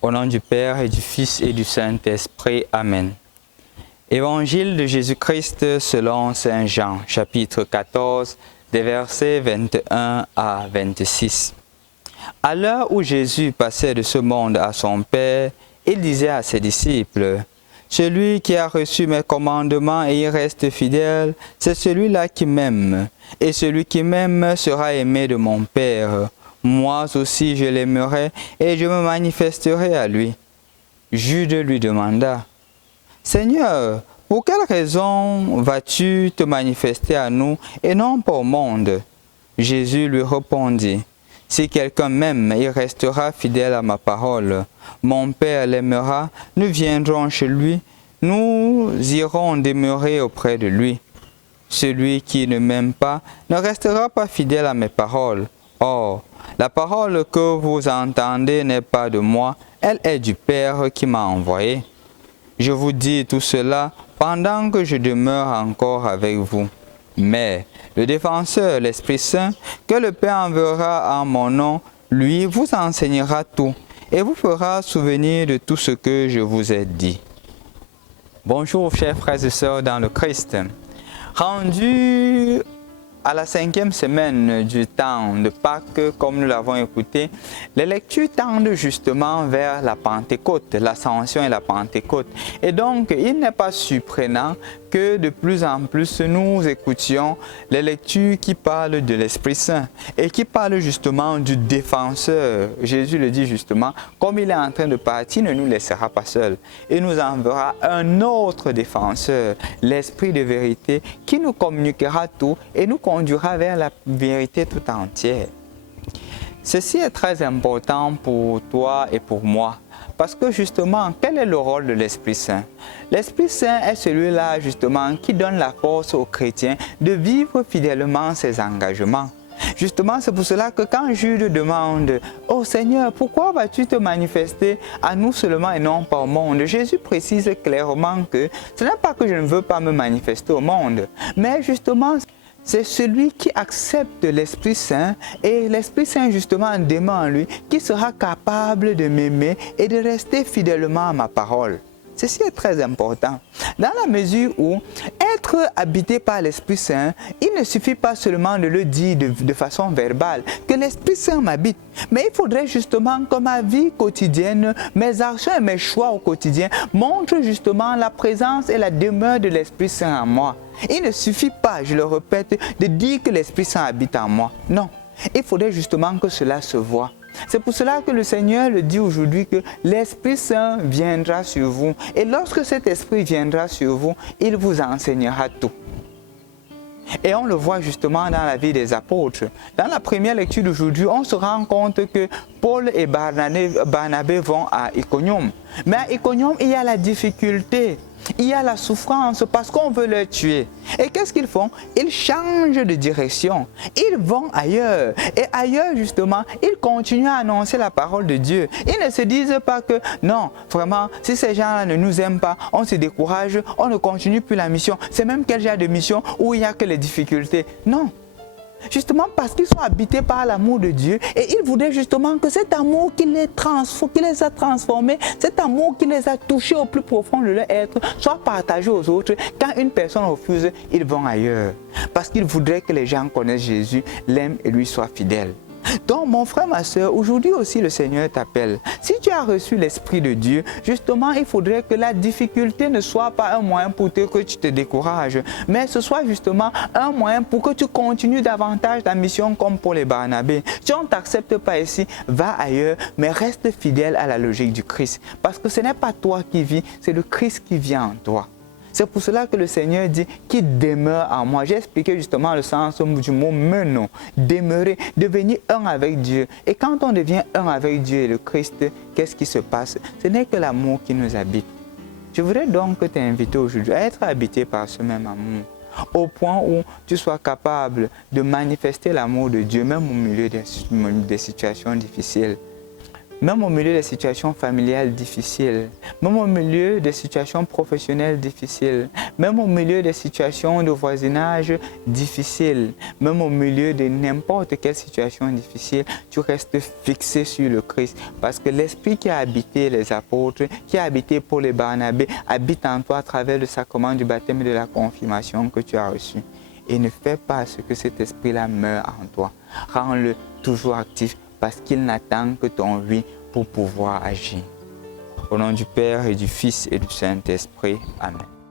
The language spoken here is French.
Au nom du Père et du Fils et du Saint-Esprit. Amen. Évangile de Jésus-Christ selon Saint Jean, chapitre 14, des versets 21 à 26. À l'heure où Jésus passait de ce monde à son Père, il disait à ses disciples, « Celui qui a reçu mes commandements et y reste fidèle, c'est celui-là qui m'aime. Et celui qui m'aime sera aimé de mon Père. Moi aussi je l'aimerai et je me manifesterai à lui. » Jude lui demanda, « Seigneur, pour quelle raison vas-tu te manifester à nous et non pas au monde ?» Jésus lui répondit, « Si quelqu'un m'aime, il restera fidèle à ma parole. Mon Père l'aimera, nous viendrons chez lui, nous irons demeurer auprès de lui. Celui qui ne m'aime pas ne restera pas fidèle à mes paroles. Or, la parole que vous entendez n'est pas de moi, elle est du Père qui m'a envoyé. Je vous dis tout cela pendant que je demeure encore avec vous. Mais le défenseur, l'Esprit Saint, que le Père enverra en mon nom, lui vous enseignera tout et vous fera souvenir de tout ce que je vous ai dit. » Bonjour chers frères et sœurs dans le Christ. Rendu à la 5e semaine du temps de Pâques, comme nous l'avons écouté, les lectures tendent justement vers la Pentecôte, l'Ascension et la Pentecôte. Et donc, il n'est pas surprenant que de plus en plus nous écoutions les lectures qui parlent de l'Esprit Saint et qui parlent justement du défenseur. Jésus le dit justement, comme il est en train de partir, il ne nous laissera pas seuls. Il nous enverra un autre défenseur, l'Esprit de vérité, qui nous communiquera tout et nous conduira vers la vérité tout entière. Ceci est très important pour toi et pour moi. Parce que justement, quel est le rôle de l'Esprit Saint? L'Esprit Saint est celui-là justement qui donne la force aux chrétiens de vivre fidèlement ses engagements. Justement, c'est pour cela que quand Jude demande « Oh Seigneur, pourquoi vas-tu te manifester à nous seulement et non pas au monde ?» Jésus précise clairement que ce n'est pas que je ne veux pas me manifester au monde, mais justement, c'est celui qui accepte l'Esprit Saint et l'Esprit Saint justement demeure en lui qui sera capable de m'aimer et de rester fidèlement à ma parole. Ceci est très important, dans la mesure où être habité par l'Esprit Saint, il ne suffit pas seulement de le dire de façon verbale, que l'Esprit Saint m'habite, mais il faudrait justement que ma vie quotidienne, mes actions et mes choix au quotidien montrent justement la présence et la demeure de l'Esprit Saint en moi. Il ne suffit pas, je le répète, de dire que l'Esprit Saint habite en moi. Non, il faudrait justement que cela se voie. C'est pour cela que le Seigneur le dit aujourd'hui que l'Esprit Saint viendra sur vous. Et lorsque cet Esprit viendra sur vous, il vous enseignera tout. Et on le voit justement dans la vie des apôtres. Dans la première lecture d'aujourd'hui, on se rend compte que Paul et Barnabé vont à Iconium. Mais à Iconium, il y a la difficulté. Il y a la souffrance parce qu'on veut les tuer. Et qu'est-ce qu'ils font? Ils changent de direction. Ils vont ailleurs. Et ailleurs, justement, ils continuent à annoncer la parole de Dieu. Ils ne se disent pas que, non, vraiment, si ces gens-là ne nous aiment pas, on se décourage, on ne continue plus la mission. C'est même quel genre de mission où il n'y a que les difficultés. Non. Justement parce qu'ils sont habités par l'amour de Dieu et ils voudraient justement que cet amour qui les a transformés, cet amour qui les a touchés au plus profond de leur être, soit partagé aux autres. Quand une personne refuse, ils vont ailleurs. Parce qu'ils voudraient que les gens connaissent Jésus, l'aiment et lui soient fidèles. Donc mon frère, ma soeur, aujourd'hui aussi le Seigneur t'appelle. Si tu as reçu l'Esprit de Dieu, justement il faudrait que la difficulté ne soit pas un moyen pour que tu te décourages, mais ce soit justement un moyen pour que tu continues davantage ta mission comme pour les Barnabés. Si on ne t'accepte pas ici, va ailleurs, mais reste fidèle à la logique du Christ. Parce que ce n'est pas toi qui vis, c'est le Christ qui vient en toi. C'est pour cela que le Seigneur dit qu'il demeure en moi. J'ai expliqué justement le sens du mot menon, demeurer, devenir un avec Dieu. Et quand on devient un avec Dieu et le Christ, qu'est-ce qui se passe? Ce n'est que l'amour qui nous habite. Je voudrais donc t'inviter aujourd'hui à être habité par ce même amour, au point où tu sois capable de manifester l'amour de Dieu, même au milieu des situations difficiles. même au milieu des situations familiales difficiles, même au milieu des situations professionnelles difficiles, même au milieu des situations de voisinage difficiles, même au milieu de n'importe quelle situation difficile, tu restes fixé sur le Christ. Parce que l'Esprit qui a habité les apôtres, qui a habité Paul et Barnabé, habite en toi à travers le sacrement du baptême et de la confirmation que tu as reçu. Et ne fais pas ce que cet esprit-là meurt en toi. Rends-le toujours actif parce qu'il n'attend que ton oui pour pouvoir agir. Au nom du Père et du Fils et du Saint-Esprit. Amen.